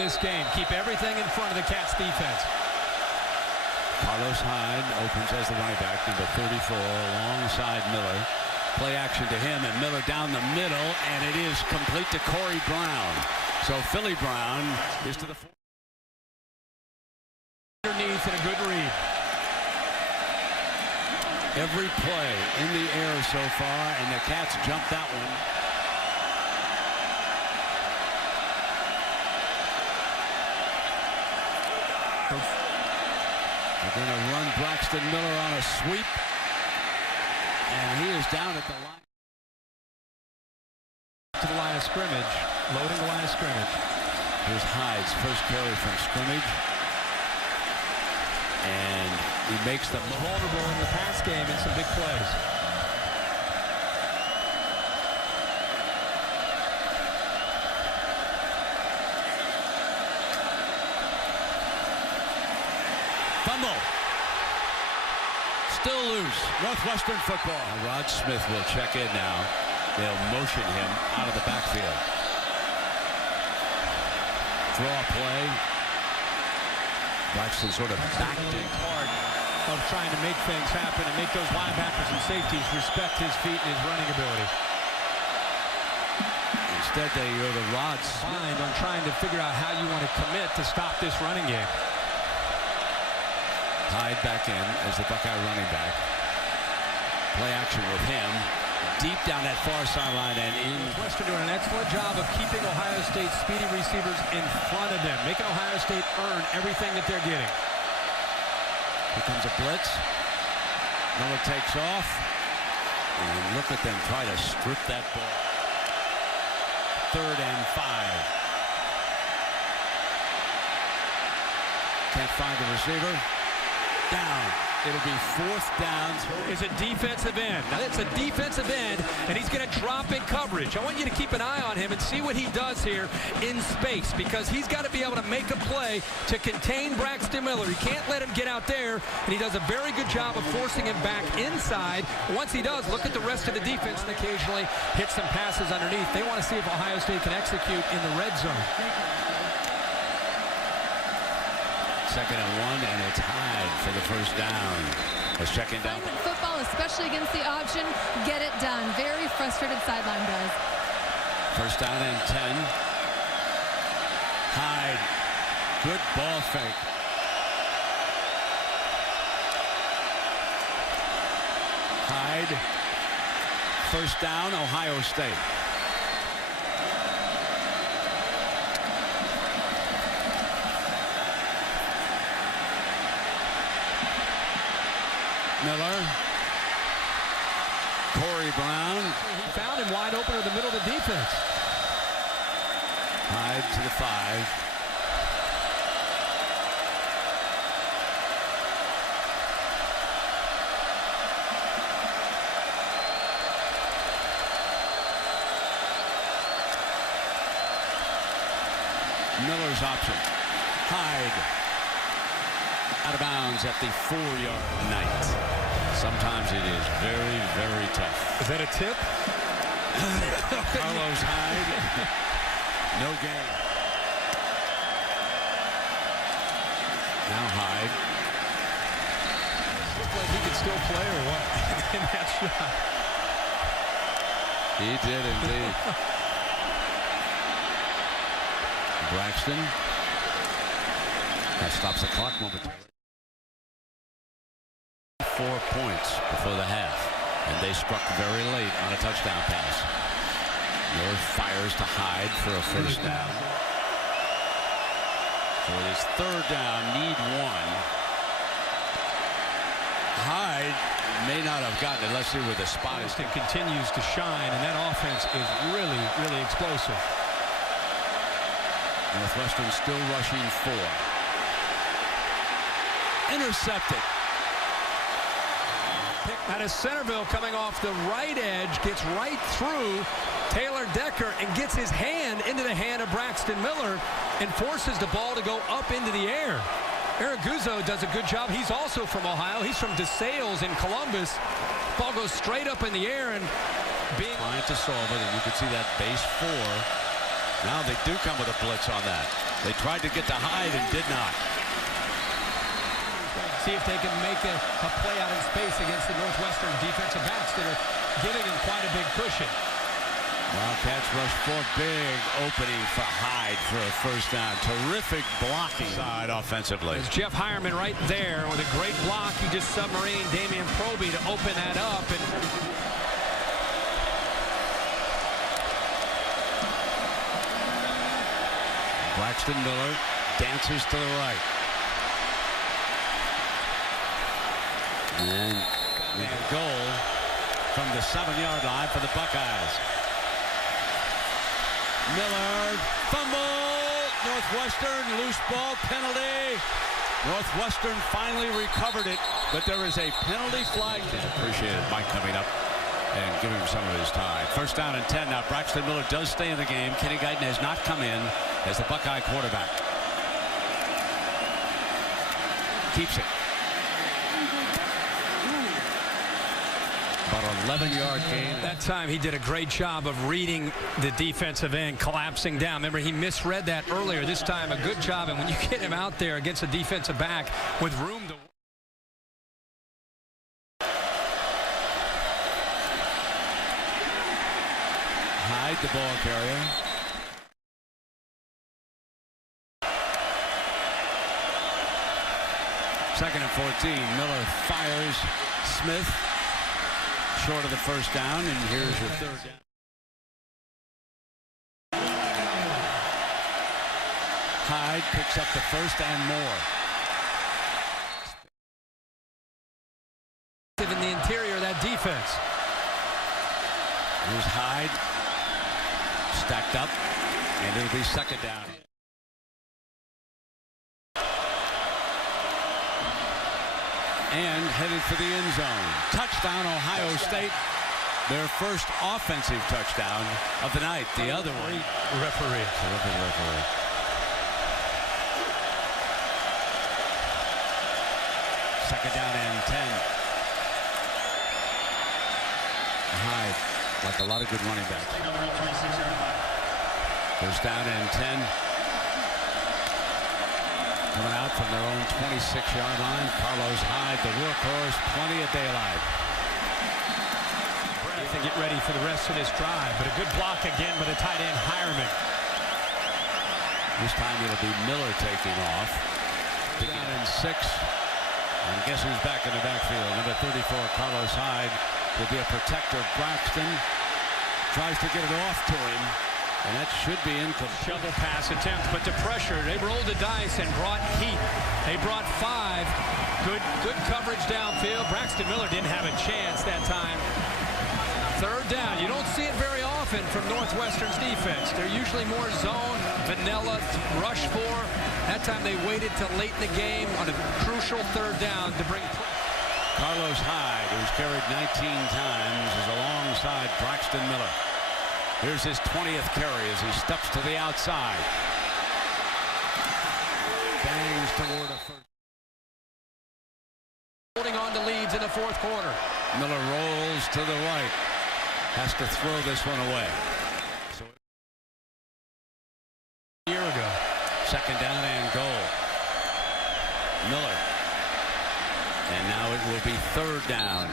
This game, keep everything in front of the Cats defense. Carlos Hyde opens as the running back, number 34, alongside Miller. Play action to him, and Miller down the middle, and it is complete to Corey Brown. So Philly Brown is to the underneath and a good read. Every play in the air so far, and the Cats jumped that one. They're going to run Braxton Miller on a sweep, and he is down at the line. To the line of scrimmage, loading the line of scrimmage. Here's Hyde's first carry from scrimmage, and he makes them vulnerable in the pass game in some big plays. Fumble. Still loose. Northwestern football. Rod Smith will check in now. They'll motion him out of the backfield. Draw play. Braxton sort of backed in. Part of trying to make things happen and make those linebackers and safeties respect his feet and his running ability. Instead, they go to Rod Smith on trying to figure out how you want to commit to stop this running game. Hyde back in as the Buckeye running back. Play action with him. Deep down that far sideline and in. Northwestern doing an excellent job of keeping Ohio State's speedy receivers in front of them, making Ohio State earn everything that they're getting. Here comes a blitz. Miller takes off. And look at them try to strip that ball. 3rd and 5. Can't find the receiver. Down. It'll be 4th down. Is a defensive end. Now it's a defensive end, and he's going to drop in coverage. I want you to keep an eye on him and see what he does here in space, because he's got to be able to make a play to contain Braxton Miller. He can't let him get out there, and he does a very good job of forcing him back inside. Once he does, look at the rest of the defense and occasionally hit some passes underneath. They want to see if Ohio State can execute in the red zone. 2nd and 1, and it's Hyde for the first down. As checking down. Football, especially against the option, get it done. Very frustrated sideline guys. 1st down and 10. Hyde, good ball fake. Hyde, 1st down, Ohio State. Miller. Corey Brown. He found him wide open in the middle of the defense. Hyde to the 5. Miller's option. Hyde. Out of bounds at the 4-yard night. Sometimes it is very, very tough. Is that a tip? Carlos Hyde. No gain. Now Hyde. Looks like he could still play or what in that shot. He did indeed. Braxton. That stops the clock momentarily. 4 points before the half, and they struck very late on a touchdown pass. Miller fires to Hyde for a 1st down. So it is 3rd down, need 1. Hyde may not have gotten it. Let's see where the spot is. It continues to shine, and that offense is really, really explosive. Northwestern still rushing 4. Intercepted. Out of Centerville, coming off the right edge, gets right through Taylor Decker and gets his hand into the hand of Braxton Miller and forces the ball to go up into the air. Araguzzo does a good job. He's also from Ohio. He's from DeSales in Columbus. Ball goes straight up in the air and being trying to solve it, and you can see that base 4 Now they do come with a blitz on that. They tried to get to Hyde and did not. See if they can make a play out in space against the Northwestern defensive backs that are giving them quite a big cushion. Wildcats rush for big opening for Hyde for a first down. Terrific blocking side offensively. It's Jeff Hireman right there with a great block. He just submarined Damian Proby to open that up. And Braxton Miller dances to the right. And goal from the 7-yard line for the Buckeyes. Miller, fumble, Northwestern, loose ball, penalty. Northwestern finally recovered it, but there is a penalty flag. Appreciate it, Mike coming up and giving him some of his time. First down and 10 now. Braxton Miller does stay in the game. Kenny Guyton has not come in as the Buckeye quarterback. Keeps it. About an 11-yard gain. That time he did a great job of reading the defensive end, collapsing down. Remember, he misread that earlier. This time a good job, and when you get him out there against a defensive back with room to... Hyde, the ball carrier. Second and 14. Miller fires Smith short of the first down, and here's your third down. Hyde picks up the first and more. In the interior of that defense. Here's Hyde stacked up, and it'll be second down. And headed for the end zone. Touchdown, Ohio State. Their first offensive touchdown of the night. The other one. Referee. Terrific referee. Second down and 10. Hyde, like a lot of good running backs. First down and 10. Coming out from their own 26-yard line. Carlos Hyde, the workhorse, plenty of daylight. To get ready for the rest of this drive, but a good block again by the tight end Hireman. This time it'll be Miller taking off. Down in 6. And guess who's back in the backfield? Number 34, Carlos Hyde, will be a protector of Braxton. Tries to get it off to him. And that should be incomplete. Shovel pass attempt, but to pressure, they rolled the dice and brought heat. They brought 5. Good coverage downfield. Braxton Miller didn't have a chance that time. Third down. You don't see it very often from Northwestern's defense. They're usually more zone, vanilla, rush for. That time they waited till late in the game on a crucial third down to bring. Carlos Hyde, who's carried 19 times, is alongside Braxton Miller. Here's his 20th carry as he steps to the outside. Bangs toward a first. Holding on to leads in the fourth quarter. Miller rolls to the right. Has to throw this one away. So a year ago. Second down and goal. Miller. And now it will be third down.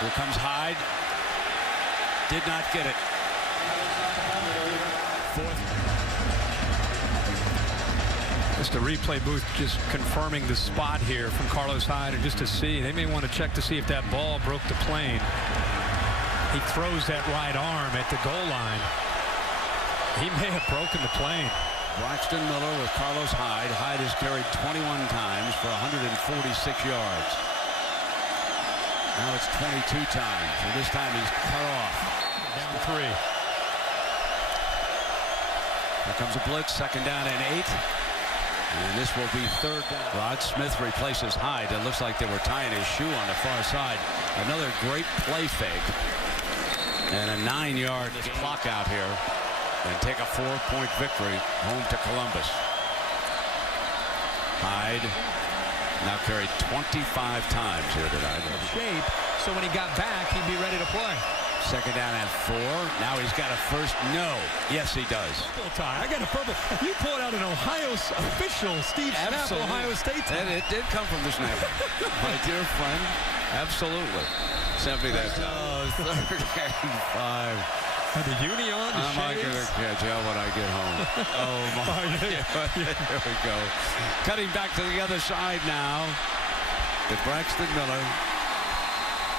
Here comes Hyde. Did not get it. Just a replay booth just confirming the spot here from Carlos Hyde, and just to see, they may want to check to see if that ball broke the plane. He throws that right arm at the goal line. He may have broken the plane. Braxton Miller with Carlos Hyde. Hyde has carried 21 times for 146 yards. Now it's 22 times, and this time he's cut off. Down 3. Here comes a blitz, second down and 8. And this will be third down. Rod Smith replaces Hyde. It looks like they were tying his shoe on the far side. Another great play fake. And a 9-yard clock out here. And take a 4-point victory home to Columbus. Hyde now carried 25 times here tonight. Shape so when he got back, he'd be ready to play. Second down and 4. Now he's got a first. No. Yes, he does. Purple tie. I got a purple. You pulled out an Ohio official, Steve Schnapp, Ohio State tie. And it did come from the snapper. My dear friend, absolutely. Sent me that time. Oh, third and 5. And the uni on, the I'm not shades. going to catch up when I get home. Oh, my. There we go. Cutting back to the other side now. To Braxton Miller.